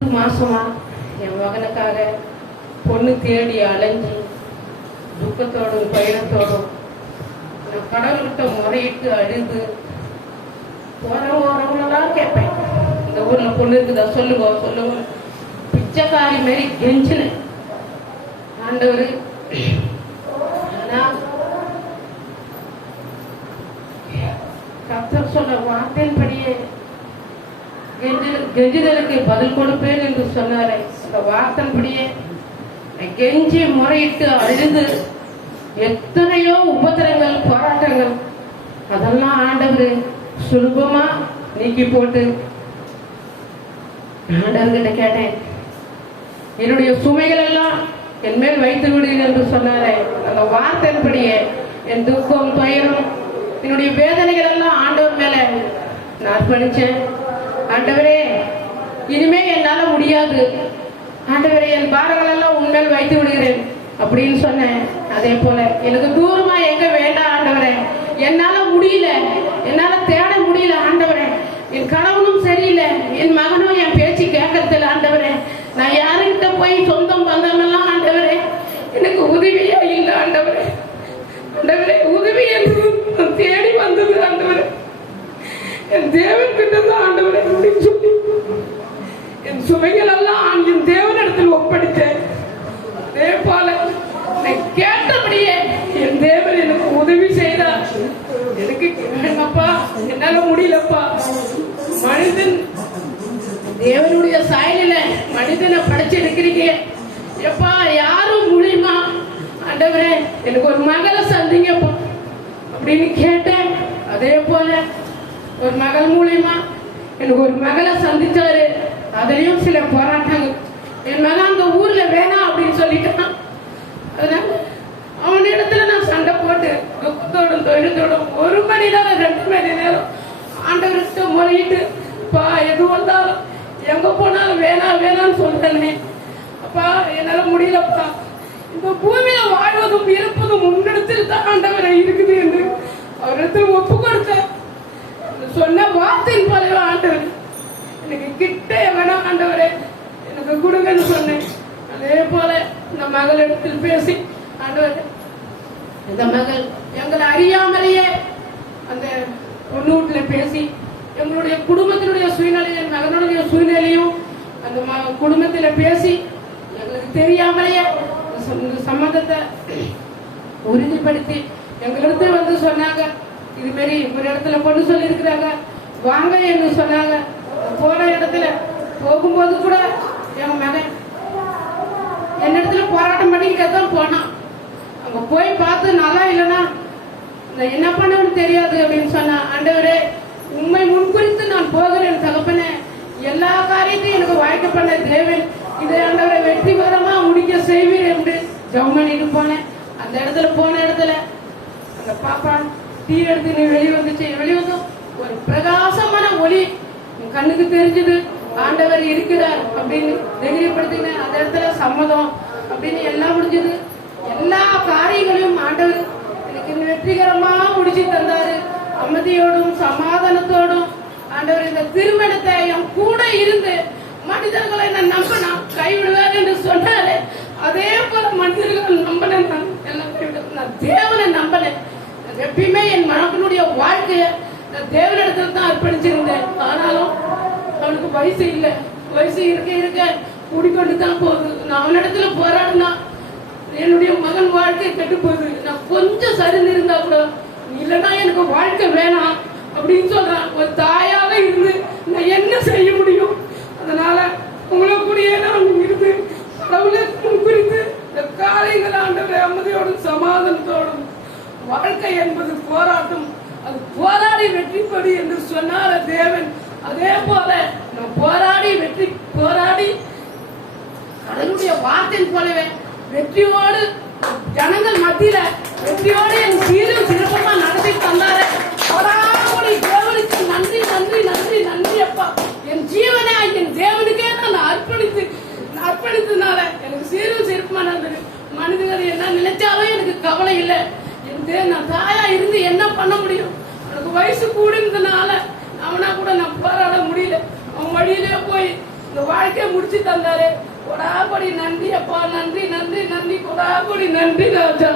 மாசமா என் மகனுக்காக பொண்ணு தேடி அலைஞ்சு துக்கத்தோடும் பயணத்தோடும் நான் கடவுள்கிட்ட முறையிட்டு அழுது போறவங்க வரவங்களெல்லாம் கேட்பேன். இந்த ஊர்ல பொண்ணு இருக்குதா சொல்லுங்க சொல்லுங்க. பிச்சைக்காரி மாரி கெஞ்சினேன் ஆண்டவர் ஆனா கத்த சொன்ன வார்த்தை கெஞ்சுதலுக்கு பதில் கொடுப்பேன் என்று சொன்னாரே. அந்த வார்த்தைப்படியே கெஞ்சி முறையிட்டு அழுது எத்தனையோ உபத்திரங்கள் போராட்டங்கள். அதெல்லாம் ஆண்டவர் சுலபமா நீக்கி போட்டு ஆண்டவர்கிட்ட கேட்டேன். என்னுடைய சுமைகள் எல்லாம் என் மேல் வைத்து விடுகிறேன் என்று சொன்னாரே. அந்த வார்த்தையின்படியே என் துக்கம் துயரம் என்னுடைய வேதனைகள் எல்லாம் ஆண்டவர் மேல நான் அர்ப்பணிச்சேன் ஆண்டவரே இனிமே என்னால முடியாது. ஆண்டவரே என் பாரங்கள் எல்லாம் உண்மையில் வைத்து விடுகிறேன். அப்படின்னு சொன்னேன். அதே போல எனக்கு தூரமா எங்க வேண்டாம் ஆண்டவரே. என்னால முடியல. என்னால தேட முடியல ஆண்டவரே. என் கணவனும் சரியில்லை. என் மகனும் என் பேச்சு கேட்கறதில்ல ஆண்டவரே. நான் யாருக்கிட்ட போய் சொந்தம் பந்தமெல்லாம் ஆண்டவரே எனக்கு உதவியா இல்லை ஆண்டவரே ஆண்டவரே உதவி என்று நான் தேடி வந்தது ஆண்டவரே என் தேவன் கிட்ட தான் ஆண்டவரே அப்படின்னு சொல்லி என் சுமைகள் எல்லாம் என் தேவனிடத்தில் ஒப்படைத்தேன் அதே போல நான் கேட்டபடியே என் தேவன் எனக்கு உதவி செய்தார். எனக்கு என்னப்பா? என்னால முடியலப்பா. மனிதன் தேவனுடைய சாயலில மனிதனை படைச்சு எடுக்கிறீங்க. எப்பா யாரும் முடியுமா? ஆண்டவரே எனக்கு ஒரு மகளை சந்திங்கப்பா அப்படின்னு கேட்டேன். அதே போல ஒரு மகள் மூலியமா எனக்கு ஒரு மகளை சந்திச்சாரு அதுலயும் சில போராட்டங்கள். என் மகன் அந்த ஊர்ல வேணாம் அப்படின்னு சொல்லிட்டான். அதனால அவன் இடத்துல நான் சண்டை போட்டு துக்கத்தோடும் தொழிலோடும் ஒரு மணி நேரம் ரெண்டு மணி நேரம் ஆண்டவர்கிட்ட முறையிட்டு பா எது வந்தாலும் எங்க போனாலும் வேணாம் வேணாம்னு சொல்றேனே. அப்பா என்னால முடியலப்பா. இந்த பூமியில வாழ்வதும் இருப்பதும் உன்னிடத்தில் தான் ஆண்டவரை இருக்குது என்று அவரிடத்தில் ஒப்பு கொடுத்த சொன்ன வார்த்தையின் போலவே ஆண்டவர் எனக்கு கிட்ட வேணாம் ஆண்டவரே எனக்கு கொடுங்கன்னு சொன்னேன். அதே போல இந்த மகளிடத்தில் பேசி ஆண்டவரே இந்த மகள் எங்களை அறியாமலேயே அந்த பொண்ணு வீட்டுல பேசி எங்களுடைய குடும்பத்தினுடைய சூழ்நிலையும் மகனுடைய சூழ்நிலையும் அந்த ம- குடும்பத்தில பேசி எங்களுக்கு தெரியாமலேயே இந்த சம்மந்தத்தை உறுதிப்படுத்தி எங்களிடத்துல வந்து சொன்னாங்க இது மாரி ஒரு இடத்துல பொண்ணு சொல்லியிருக்கிறாங்க வாங்க என்று சொன்னாங்க. போன இடத்துல போகும்போது கூட என் மகன் என்னிடத்துல போராட்டம் பண்ணிக்கிட்டே தான் போனான். அங்க போய் பார்த்து நல்லா இல்லைன்னா நான் என்ன பண்ணணும்னு தெரியாது அப்படின்னு சொன்னா ஆண்டவரே உண்மை முன்குறித்து நான் போகிறேன் தகப்பனே. எல்லா காரியத்தையும் எனக்கு வாய்க்க பண்ண தேவன். இதை ஆண்டவரை வெற்றிகரமா முடிக்க செய்வீர் என்று ஜெபம் பண்ணிட்டு போனேன். அந்த இடத்துல போன இடத்துல அந்த பாப்பா டீ எடுத்து நீ வெளியே வந்துச்சு. வெளியே வந்து ஒரு பிரகாசமான ஒளி கண்ணுக்கு தெரிஞ்சது ஆண்டவர் இருக்கிறார் அப்படின்னு தைரியப்படுத்தின அந்த இடத்துல சம்மதம் அப்படின்னு எல்லாம் முடிஞ்சது. எல்லா காரியங்களையும் ஆண்டவர் எனக்கு வெற்றிகரமா முடிச்சு தந்தாரு. அமைதியோடும் சமாதானத்தோடும் ஆண்டவர் இந்த திருமணத்தை என் கூட இருந்து மனிதர்களை நான் நம்பினா கைவிடுவார் என்று சொன்னாலே அதே போல மனிதர்கள் நம்பினேன் நான். எல்லாம் கைவிட நான் தேவனை நம்பினேன் எப்பயுமே என் மகனுடைய வாழ்க்கையை நான் தேவனிடத்துல தான் அர்ப்பணிச்சிருந்தேன். ஆனாலும் அவனுக்கு வயசு இல்லை. வயசு இருக்க இருக்க கூடிக்கொண்டு தான் போகுது. நான் அவனிடத்துல போராடினா என்னுடைய மகன் வாழ்க்கை கெட்டு போகுது. நான் கொஞ்சம் சரிந்து இருந்தா கூட இல்லைன்னா எனக்கு வாழ்க்கை வேணாம் அப்படின்னு சொல்றான். ஒரு தாயாக இருந்து நான் என்ன செய்ய முடியும்? அதனால உங்களை கூடிய நான் இருந்து கடவுளை குறித்து இந்த காலைகள் ஆண்டவரை அமைதியோடும் சமாதானத்தோடும் வாழ்க்கை என்பது போராட்டம். அது போராடி வெற்றி பெறு என்று சொன்னார தேவன். அதே போல நான் போராடி வெற்றி போராடி கடவுளுடைய வார்த்தை போலவே வெற்றியோடு ஜனங்கள் மத்தியில வெற்றியோடு என் சீரும் சிறப்பமா நடத்தி தந்தாரு. போராடி தேவனுக்கு நன்றி நன்றி நன்றி நன்றி அப்பா. என் ஜீவனை என் தேவனுக்கே நான் அர்ப்பணித்து நான் அர்ப்பணித்ததுனால எனக்கு சீரும் சிறப்பமா நடந்தது. மனிதர்கள் என்ன நினைச்சாலும் எனக்கு கவலை இல்லை. அவனுக்கு நான் தாயா இருந்து என்ன பண்ண முடியும்? எனக்கு வயசு கூடுனதுனால அவனா கூட நான் போராட முடியல. அவன் வழியிலே போய் இந்த வாழ்க்கையை முடிச்சு தந்தாரு. கொடாபடி நன்றி அப்பா. நன்றி நன்றி நன்றி. கொடாபடி நன்றி ராஜா.